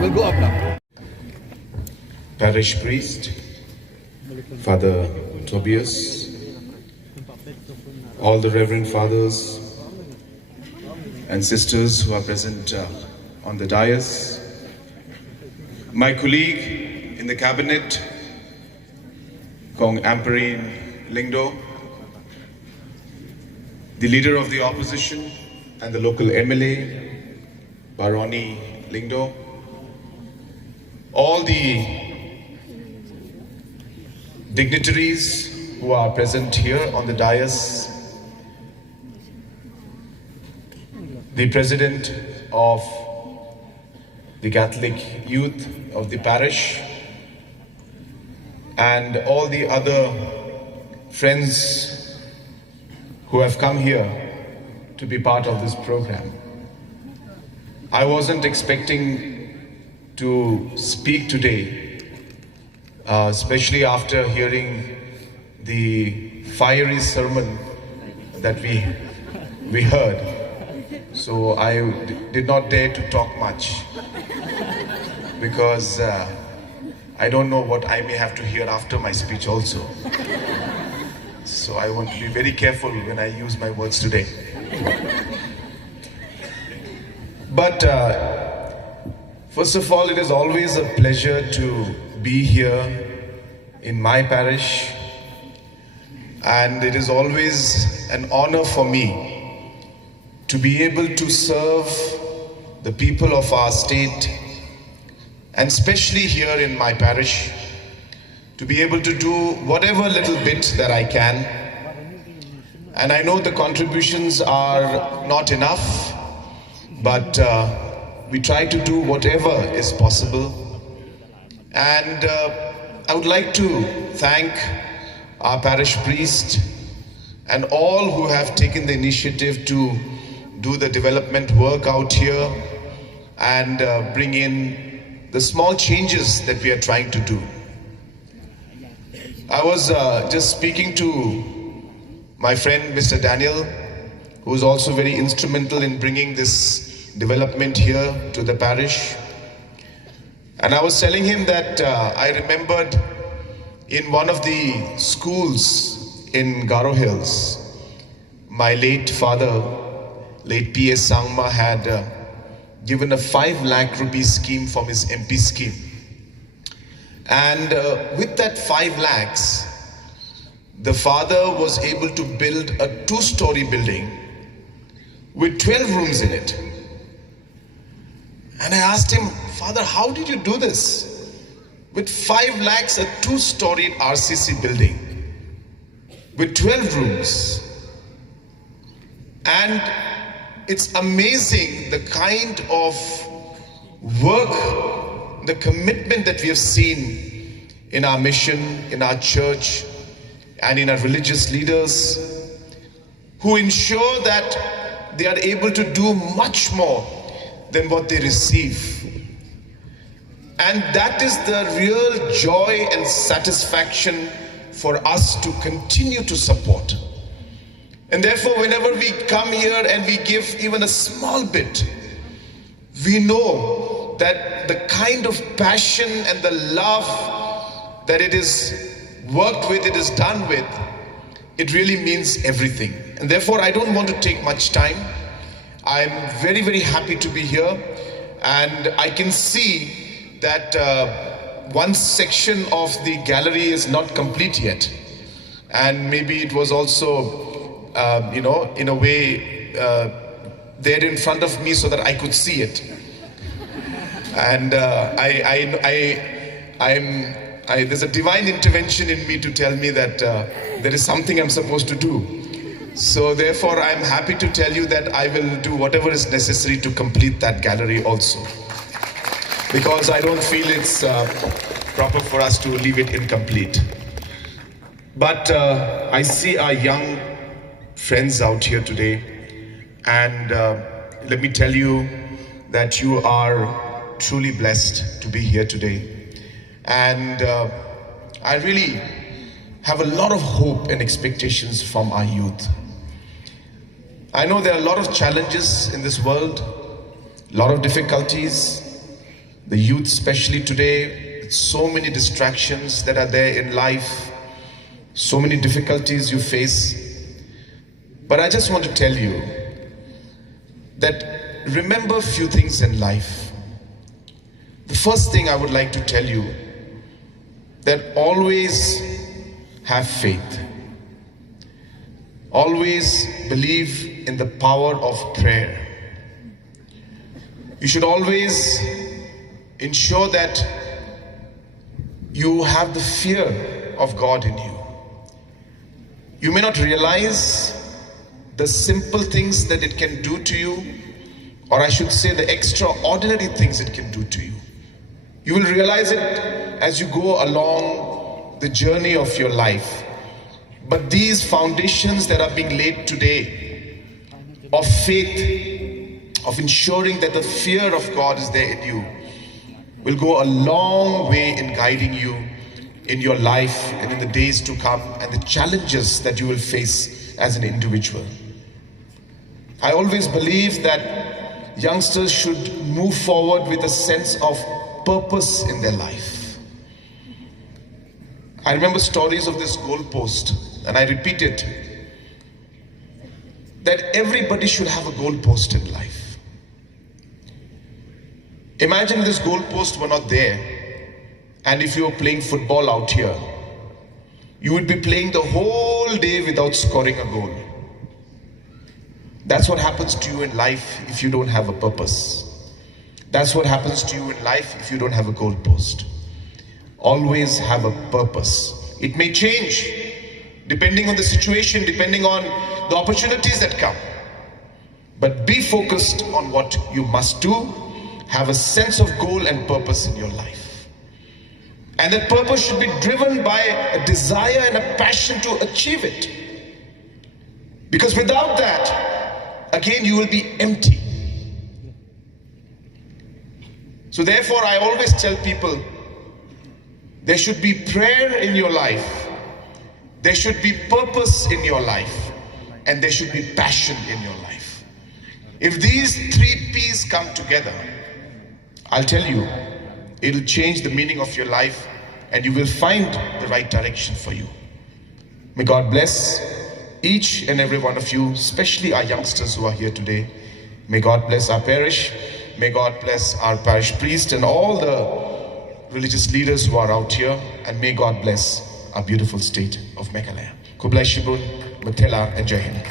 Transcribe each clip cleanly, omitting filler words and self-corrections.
We'll go up now. Parish priest, Father Tobias, all the reverend fathers and sisters who are present on the dais, my colleague in the cabinet, Kong Amperine Lingdo, the leader of the opposition and the local MLA, Baroni Lingdo, all the dignitaries who are present here on the dais, the president of the Catholic youth of the parish, and all the other friends who have come here to be part of this program. I wasn't expecting to speak today, especially after hearing the fiery sermon that we heard. So I did not dare to talk much because I don't know what I may have to hear after my speech also. So I want to be very careful when I use my words today. But first of all, it is always a pleasure to be here in my parish, and it is always an honor for me to be able to serve the people of our state, and especially here in my parish, to be able to do whatever little bit that I can. And I know the contributions are not enough, but we try to do whatever is possible. And I would like to thank our parish priest and all who have taken the initiative to do the development work out here and bring in the small changes that we are trying to do. I was just speaking to my friend Mr. Daniel, who is also very instrumental in bringing this development here to the parish. And I was telling him that I remembered in one of the schools in Garo Hills, my late father, late P.S. Sangma, had given a 5 lakh rupee scheme from his MP scheme. And with that 5 lakhs, the father was able to build a 2-story building with 12 rooms in it. And I asked him, Father, how did you do this? With 5 lakhs, a 2-story RCC building with 12 rooms. And it's amazing the kind of work, the commitment that we have seen in our mission, in our church, and in our religious leaders, who ensure that they are able to do much more than what they receive. And that is the real joy and satisfaction for us to continue to support. And therefore, whenever we come here and we give even a small bit, we know that the kind of passion and the love that it is worked with, it is done with, it really means everything. And therefore, I don't want to take much time. I'm very, very happy to be here. and I can see that one section of the gallery is not complete yet, and maybe it was also, in a way, there in front of me so that I could see it. And there's a divine intervention in me to tell me that there is something I'm supposed to do. So therefore, I'm happy to tell you that I will do whatever is necessary to complete that gallery also, because I don't feel it's proper for us to leave it incomplete. But I see our young friends out here today, and let me tell you that you are truly blessed to be here today. And I really have a lot of hope and expectations from our youth. I know there are a lot of challenges in this world, a lot of difficulties. The youth, especially today, so many distractions that are there in life, so many difficulties you face. But I just want to tell you that remember a few things in life. The first thing I would like to tell you, that always have faith. Always believe in the power of prayer. You should always ensure that you have the fear of God in you. You may not realize the simple things that it can do to you, or I should say the extraordinary things it can do to you. You will realize it as you go along the journey of your life. But these foundations that are being laid today of faith, of ensuring that the fear of God is there in you, will go a long way in guiding you in your life and in the days to come, and the challenges that you will face as an individual. I always believe that youngsters should move forward with a sense of purpose in their life. I remember stories of this goalpost, and I repeat it, that everybody should have a goalpost in life. Imagine this goalpost were not there, and if you were playing football out here, you would be playing the whole day without scoring a goal. That's what happens to you in life if you don't have a purpose. That's what happens to you in life if you don't have a goalpost. Always have a purpose. It may change depending on the situation, depending on the opportunities that come. But be focused on what you must do. Have a sense of goal and purpose in your life. And that purpose should be driven by a desire and a passion to achieve it. Because without that, again, you will be empty. So therefore, I always tell people, there should be prayer in your life, there should be purpose in your life, and there should be passion in your life. If these three P's come together, I'll tell you, it'll change the meaning of your life, and you will find the right direction for you. May God bless each and every one of you, especially our youngsters who are here today. May God bless our parish. May God bless our parish priest and all the religious leaders who are out here. And may God bless our beautiful state of Meghalaya. Kublai Shibun, Mutela, and Jai Hind.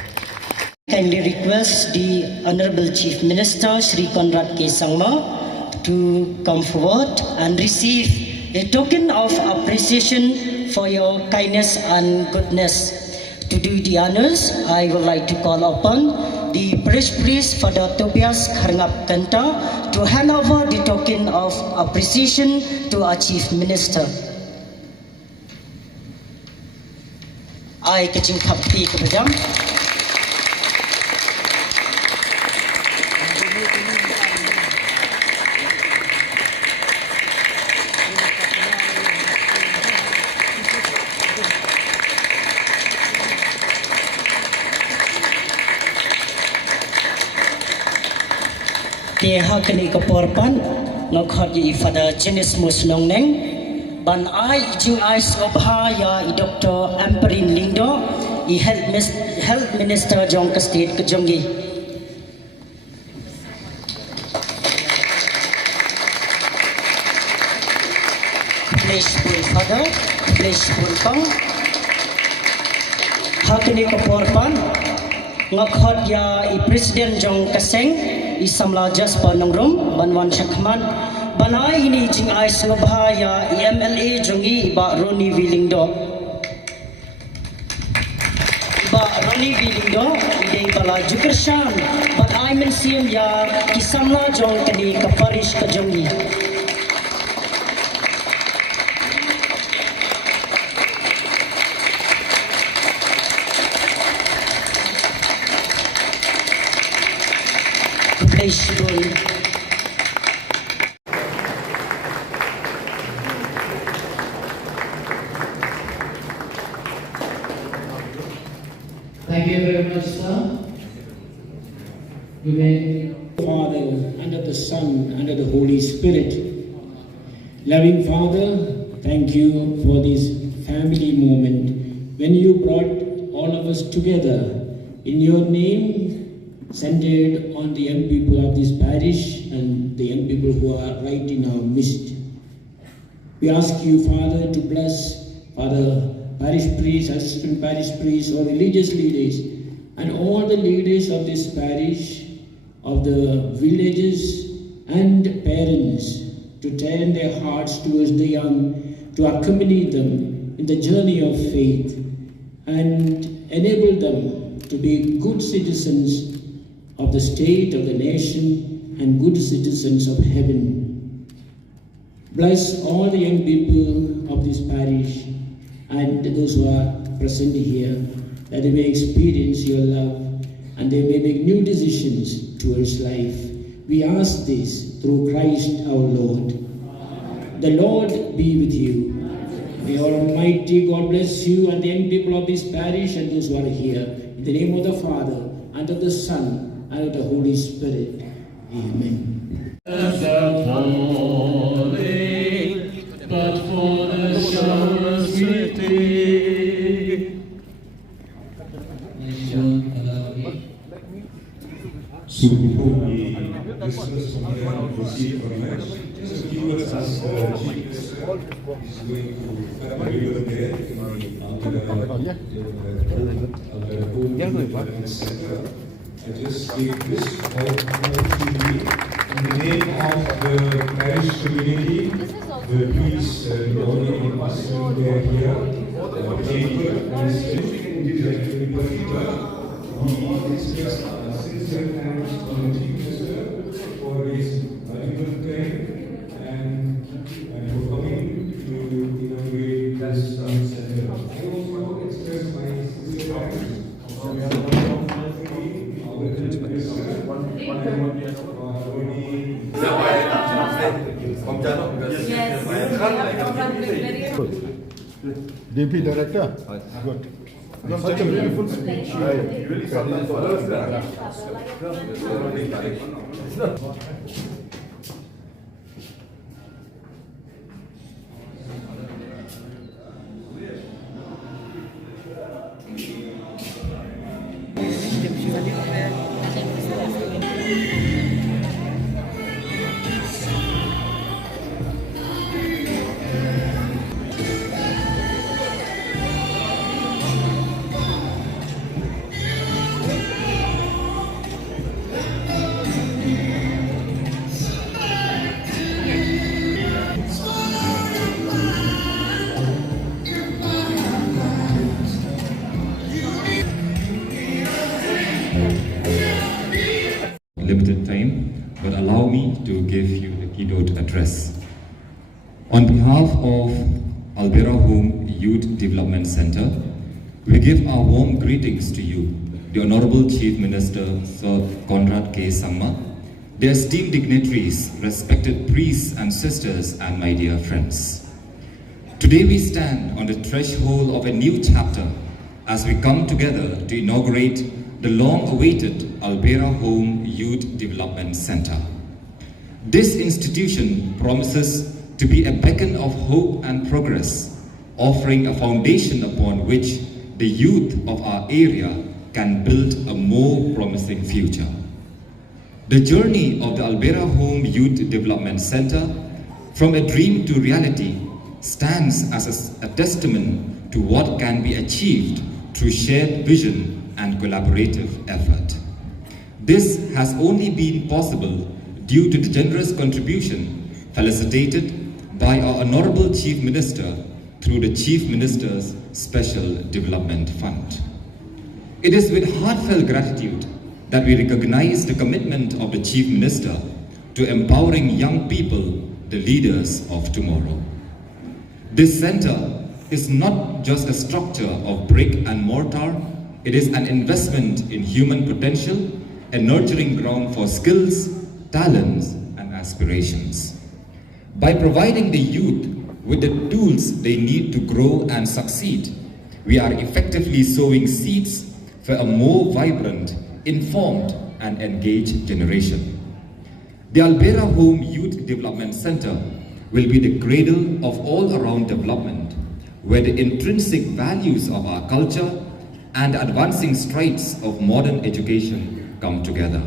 Kindly request the Honorable Chief Minister, Shri Conrad K. Sangma, to come forward and receive a token of appreciation for your kindness and goodness. To do the honors, I would like to call upon the Parish Priest, Father Tobias Karngap Kanta, to hand over the token of appreciation to our Chief Minister. I kecing kapti kepadam. Dia hakni keporpan ngakhat yi Father jenis musnong neng ban ai jing ai sobha ya Dr. Amperin Lindo I Health Minister Jong State Kejongi. Please pun Father, please pun Pang. Hakini kaporpan, ngakhot ya I President Jong Kaseng, I Samla Jasper Nongrim, Banwan Shakman, Banai ini jing ai sengabha ya I MLA Jongi Iba Roni Willingdo. Iba Roni Willingdo, Ide Bala Jukershan, But I mensium ya Ki Samla Jong Kani ka Parish ka Jongi. Please pun. Thank you very much, sir. You may, Father, and of the Son, and of the Holy Spirit. Loving Father, thank you for this family moment when you brought all of us together in your name, centered on the young people of this parish and the young people who are right in our midst. We ask you, Father, to bless Father Parish priest, assistant parish priest, or religious leaders, and all the leaders of this parish, of the villages and parents, to turn their hearts towards the young, to accompany them in the journey of faith, and enable them to be good citizens of the state, of the nation, and good citizens of heaven. Bless all the young people of this parish and those who are present here, that they may experience your love and they may make new decisions towards life. We ask this through Christ our Lord. The Lord be with you. May Almighty God bless you and the young people of this parish and those who are here. In the name of the Father, and of the Son, and of the Holy Spirit. Amen. But for the showers we take. So before we discuss something and proceed for next, just a few words as Chief Minister is going to deliver there I just give this opportunity in the name of the parish community, the priests, only in us who are here, Jacob and in particular, we express sincere thanks to the Chief Minister for his valuable time and for coming to inaugurate this center. I also express my sincere thanks on behalf of our DP Director? Good. No, such a beautiful speech. Really something for us. Limited time, but allow me to give you the keynote address. On behalf of Albera Home Youth Development Center, we give our warm greetings to you, the Honorable Chief Minister Sir Conrad K. Sangma, the esteemed dignitaries, respected priests and sisters, and my dear friends. Today we stand on the threshold of a new chapter as we come together to inaugurate the long-awaited Albera Home Youth Development Center. This institution promises to be a beacon of hope and progress, offering a foundation upon which the youth of our area can build a more promising future. The journey of the Albera Home Youth Development Center, from a dream to reality, stands as a testament to what can be achieved through shared vision and collaborative effort. This has only been possible due to the generous contribution facilitated by our Honorable Chief Minister through the Chief Minister's Special Development Fund. It is with heartfelt gratitude that we recognize the commitment of the Chief Minister to empowering young people, the leaders of tomorrow. This center is not just a structure of brick and mortar, it is an investment in human potential, a nurturing ground for skills, talents, and aspirations. By providing the youth with the tools they need to grow and succeed, we are effectively sowing seeds for a more vibrant, informed, and engaged generation. The Albera Home Youth Development Center will be the cradle of all-around development, where the intrinsic values of our culture and the advancing strides of modern education come together.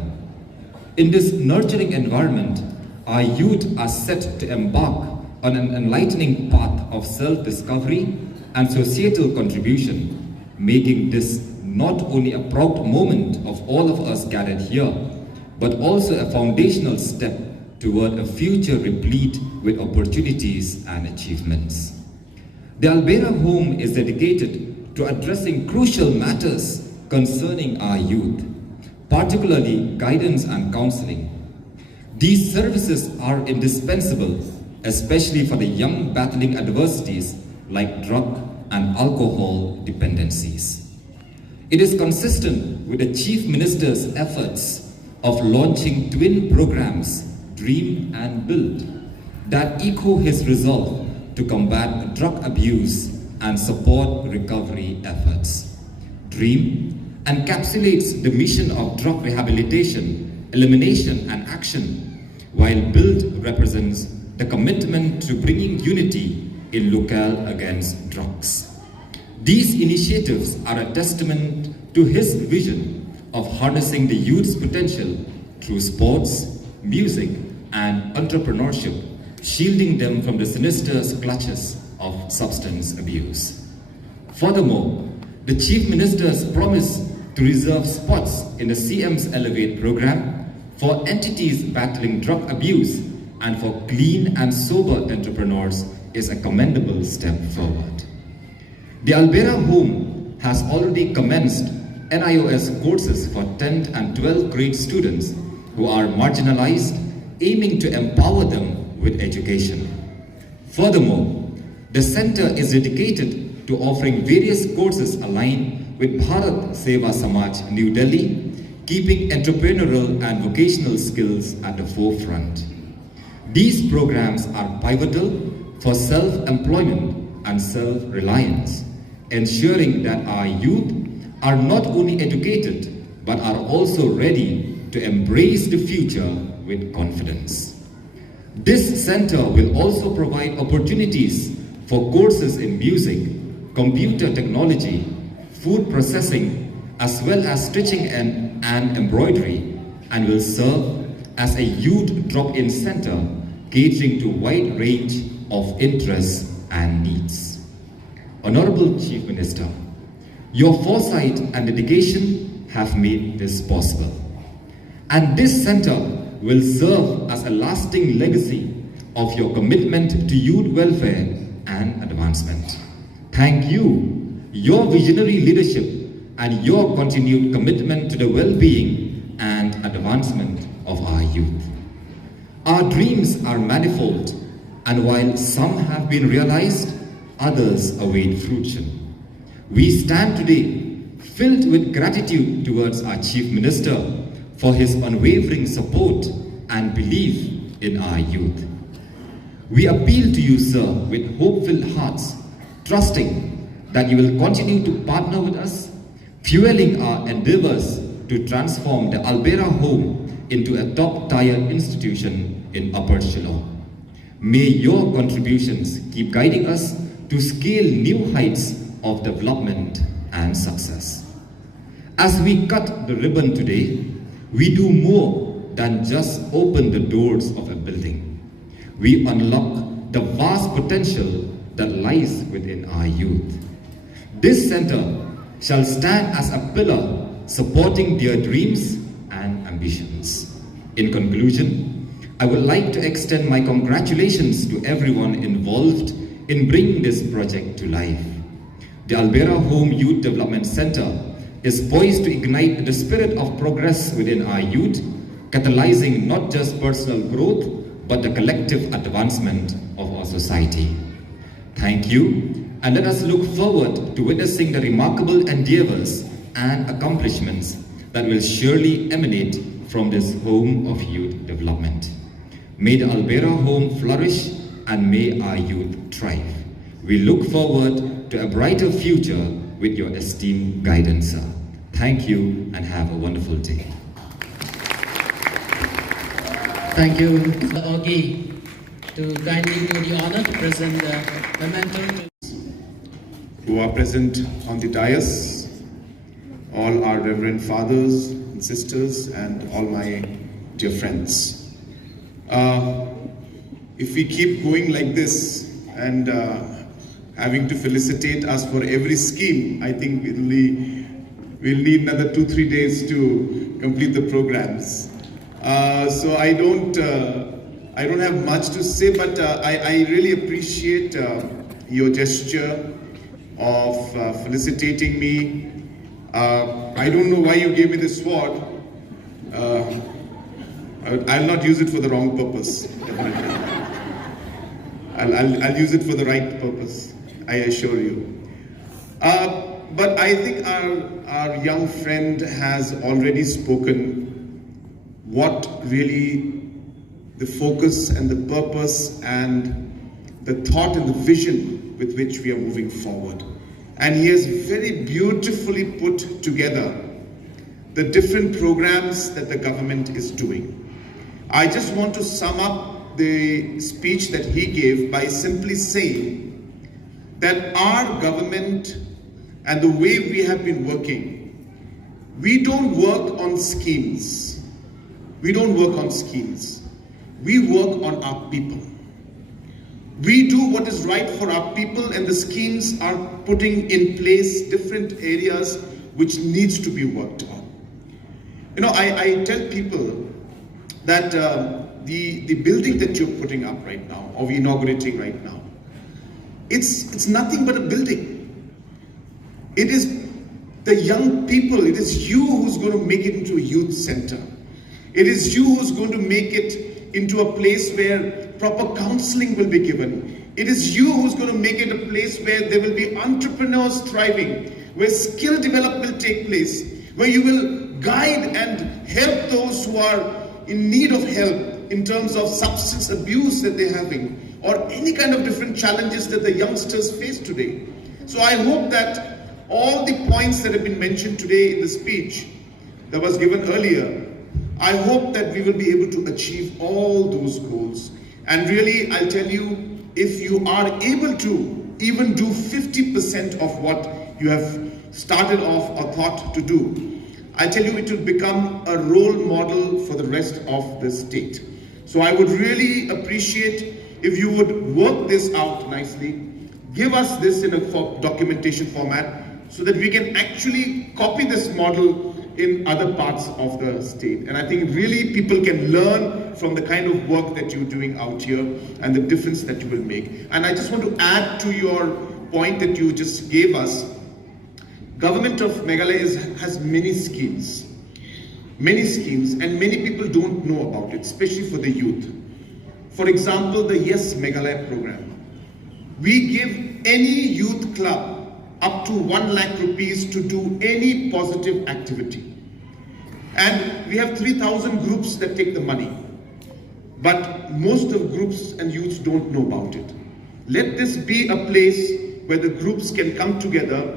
In this nurturing environment, our youth are set to embark on an enlightening path of self-discovery and societal contribution, making this not only a proud moment of all of us gathered here, but also a foundational step toward a future replete with opportunities and achievements. The Albera Home is dedicated to addressing crucial matters concerning our youth, particularly guidance and counseling. These services are indispensable, especially for the young battling adversities like drug and alcohol dependencies. It is consistent with the Chief Minister's efforts of launching twin programs, Dream and Build, that echo his resolve to combat drug abuse and support recovery efforts. Dream encapsulates the mission of drug rehabilitation, elimination, and action, while Build represents the commitment to bringing unity in locale against drugs. These initiatives are a testament to his vision of harnessing the youth's potential through sports, music, and entrepreneurship, shielding them from the sinister clutches of substance abuse. Furthermore, the Chief Minister's promise to reserve spots in the CM's Elevate program for entities battling drug abuse and for clean and sober entrepreneurs is a commendable step forward. The Albera Home has already commenced NIOS courses for 10th and 12th grade students who are marginalized, aiming to empower them with education. Furthermore, the center is dedicated to offering various courses aligned with Bharat Seva Samaj New Delhi, keeping entrepreneurial and vocational skills at the forefront. These programs are pivotal for self-employment and self-reliance, ensuring that our youth are not only educated, but are also ready to embrace the future with confidence. This center will also provide opportunities for courses in music, computer technology, food processing, as well as stitching and embroidery, and will serve as a youth drop-in center catering to a wide range of interests and needs. Honorable Chief Minister, your foresight and dedication have made this possible. And this center will serve as a lasting legacy of your commitment to youth welfare and advancement. Thank you, your visionary leadership, and your continued commitment to the well-being and advancement of our youth. Our dreams are manifold, and while some have been realized, others await fruition. We stand today filled with gratitude towards our Chief Minister for his unwavering support and belief in our youth. We appeal to you, sir, with hopeful hearts, trusting that you will continue to partner with us, fueling our endeavors to transform the Albera Home into a top-tier institution in Upper Shillong. May your contributions keep guiding us to scale new heights of development and success. As we cut the ribbon today, we do more than just open the doors of a building. We unlock the vast potential that lies within our youth. This center shall stand as a pillar supporting their dreams and ambitions. In conclusion, I would like to extend my congratulations to everyone involved in bringing this project to life. The Albera Home Youth Development Center is poised to ignite the spirit of progress within our youth, catalyzing not just personal growth, but the collective advancement of our society. Thank you, and let us look forward to witnessing the remarkable endeavors and accomplishments that will surely emanate from this home of youth development. May the Albera home flourish and may our youth thrive. We look forward to a brighter future with your esteemed guidance, sir. Thank you and have a wonderful day. Thank you, Mr. Ogi, to kindly do the honor to present the memento Who are present on the dais, all our reverend fathers and sisters, and all my dear friends. If we keep going like this and having to felicitate us for every scheme, I think we'll need another 2-3 days to complete the programs. So I don't have much to say, but I really appreciate your gesture of felicitating me. I don't know why you gave me this sword. I'll not use it for the wrong purpose, definitely. I'll use it for the right purpose, I assure you. But I think our young friend has already spoken what really the focus and the purpose and the thought and the vision with which we are moving forward. And he has very beautifully put together the different programs that the government is doing. I just want to sum up the speech that he gave by simply saying that our government and the way we have been working, we don't work on schemes. We don't work on schemes. We work on our people. We do what is right for our people, and the schemes are putting in place different areas which needs to be worked on. You know, I tell people that the building that you're putting up right now, or inaugurating right now, it's nothing but a building. It is the young people, it is you who's going to make it into a youth center. It is you who's going to make it into a place where proper counseling will be given. It is you who's going to make it a place where there will be entrepreneurs thriving, where skill development will take place, where you will guide and help those who are in need of help in terms of substance abuse that they're having, or any kind of different challenges that the youngsters face today. So I hope that all the points that have been mentioned today in the speech that was given earlier, I hope that we will be able to achieve all those goals. And really, I'll tell you, if you are able to even do 50% of what you have started off or thought to do, I tell you, it will become a role model for the rest of the state. So I would really appreciate if you would work this out nicely, give us this in a documentation format, so that we can actually copy this model in other parts of the state. And I think really people can learn from the kind of work that you're doing out here and the difference that you will make. And I just want to add to your point that you just gave us. Government of Meghalaya has many schemes, and many people don't know about it, especially for the youth. For example, the Yes Meghalaya program. We give any youth club up to 1 lakh rupees to do any positive activity. And we have 3,000 groups that take the money. But most of groups and youths don't know about it. Let this be a place where the groups can come together,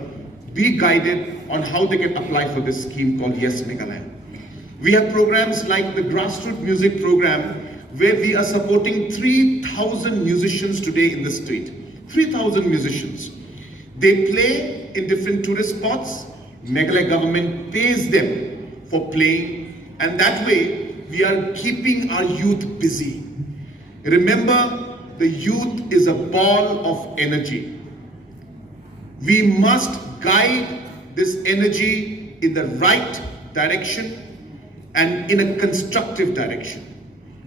be guided on how they can apply for this scheme called Yes Meghalaya. We have programs like the grassroots music program, where we are supporting 3,000 musicians today in the state. 3,000 musicians. They play in different tourist spots. Meghalaya government pays them for playing, and that way we are keeping our youth busy. Remember, the youth is a ball of energy. We must guide this energy in the right direction and in a constructive direction.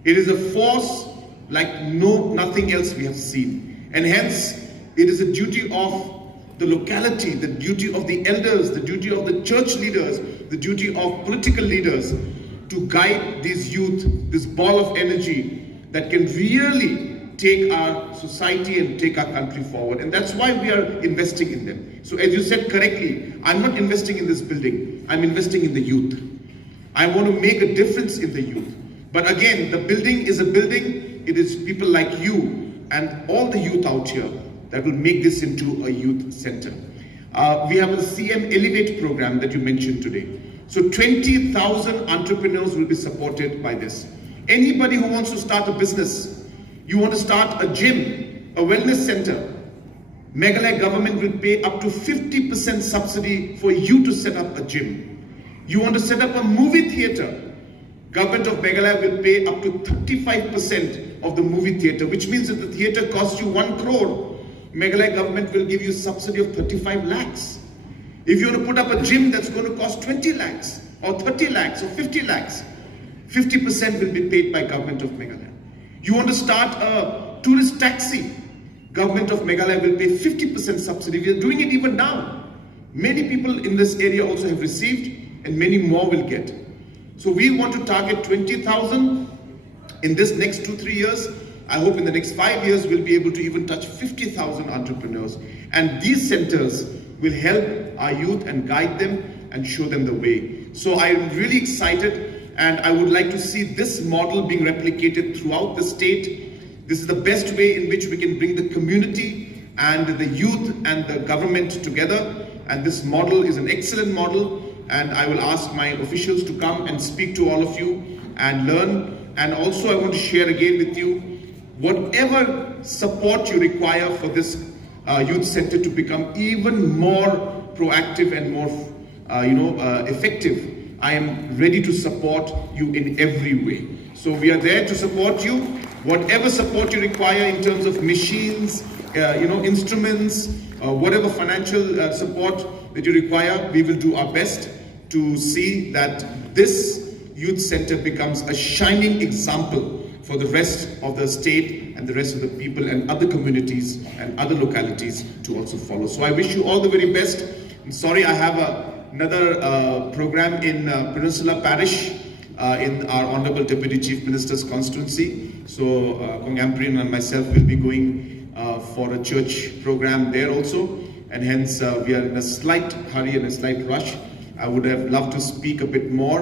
It is a force like nothing else we have seen. And hence, it is a duty of the locality, the duty of the elders, the duty of the church leaders, the duty of political leaders to guide these youth, this ball of energy that can really take our society and take our country forward. And that's why we are investing in them. So as you said correctly, I'm not investing in this building, I'm investing in the youth. I want to make a difference in the youth. But again, the building is a building, it is people like you and all the youth out here that will make this into a youth center. We have a CM Elevate program that you mentioned today. So 20,000 entrepreneurs will be supported by this. Anybody who wants to start a business, you want to start a gym, a wellness center, Meghalaya government will pay up to 50% subsidy for you to set up a gym. You want to set up a movie theater, Government of Meghalaya will pay up to 35% of the movie theater, which means that the theater costs you 1 crore. Meghalaya government will give you subsidy of 35 lakhs. If you want to put up a gym that's going to cost 20 lakhs or 30 lakhs or 50 lakhs, 50% will be paid by Government of Meghalaya. You want to start a tourist taxi, Government of Meghalaya will pay 50% subsidy. We are doing it even now. Many people in this area also have received and many more will get. So we want to target 20,000 in this next 2-3 years. I hope in the next 5 years we'll be able to even touch 50,000 entrepreneurs. And these centers will help our youth and guide them and show them the way. So I'm really excited and I would like to see this model being replicated throughout the state. This is the best way in which we can bring the community and the youth and the government together. And this model is an excellent model. And I will ask my officials to come and speak to all of you and learn. And also I want to share again with you, whatever support you require for this youth center to become even more proactive and more effective, I am ready to support you in every way. So we are there to support you. Whatever support you require in terms of machines, instruments, whatever financial support that you require, we will do our best to see that this youth center becomes a shining example for the rest of the state and the rest of the people and other communities and other localities to also follow. So I wish you all the very best. I'm sorry I have another program in Peninsula Parish in our Honorable Deputy Chief Minister's constituency. So Kong Amprin and myself will be going for a church program there also. And hence we are in a slight hurry and a slight rush. I would have loved to speak a bit more,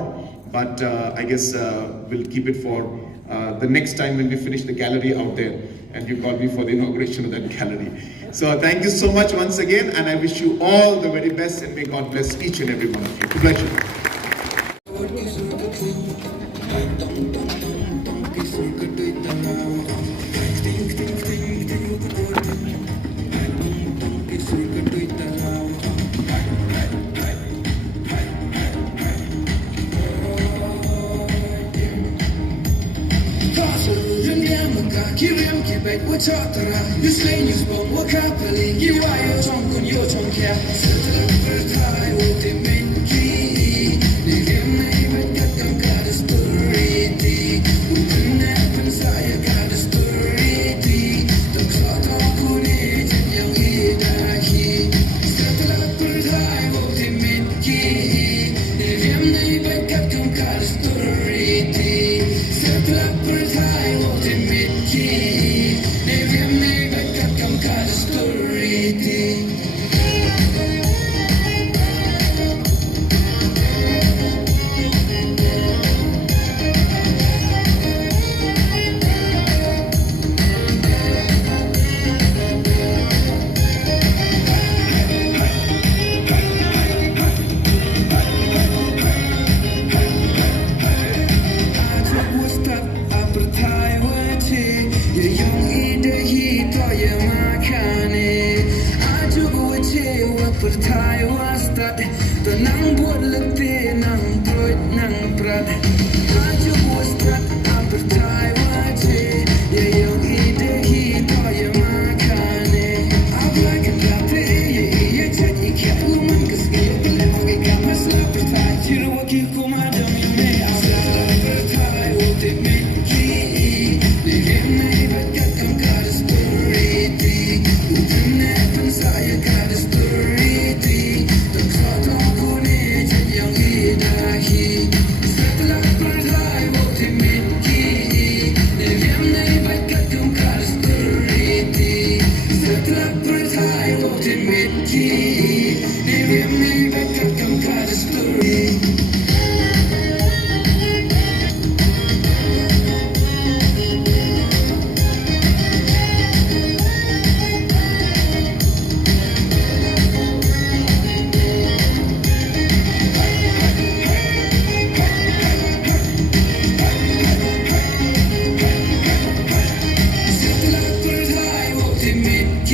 but I guess we'll keep it for the next time when we finish the gallery out there and you call me for the inauguration of that gallery. So thank you so much once again, and I wish you all the very best and may God bless each and every one of you. Pleasure. Aju was that I'm So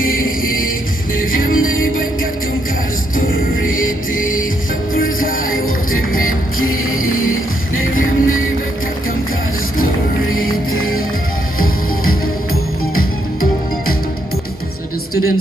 the students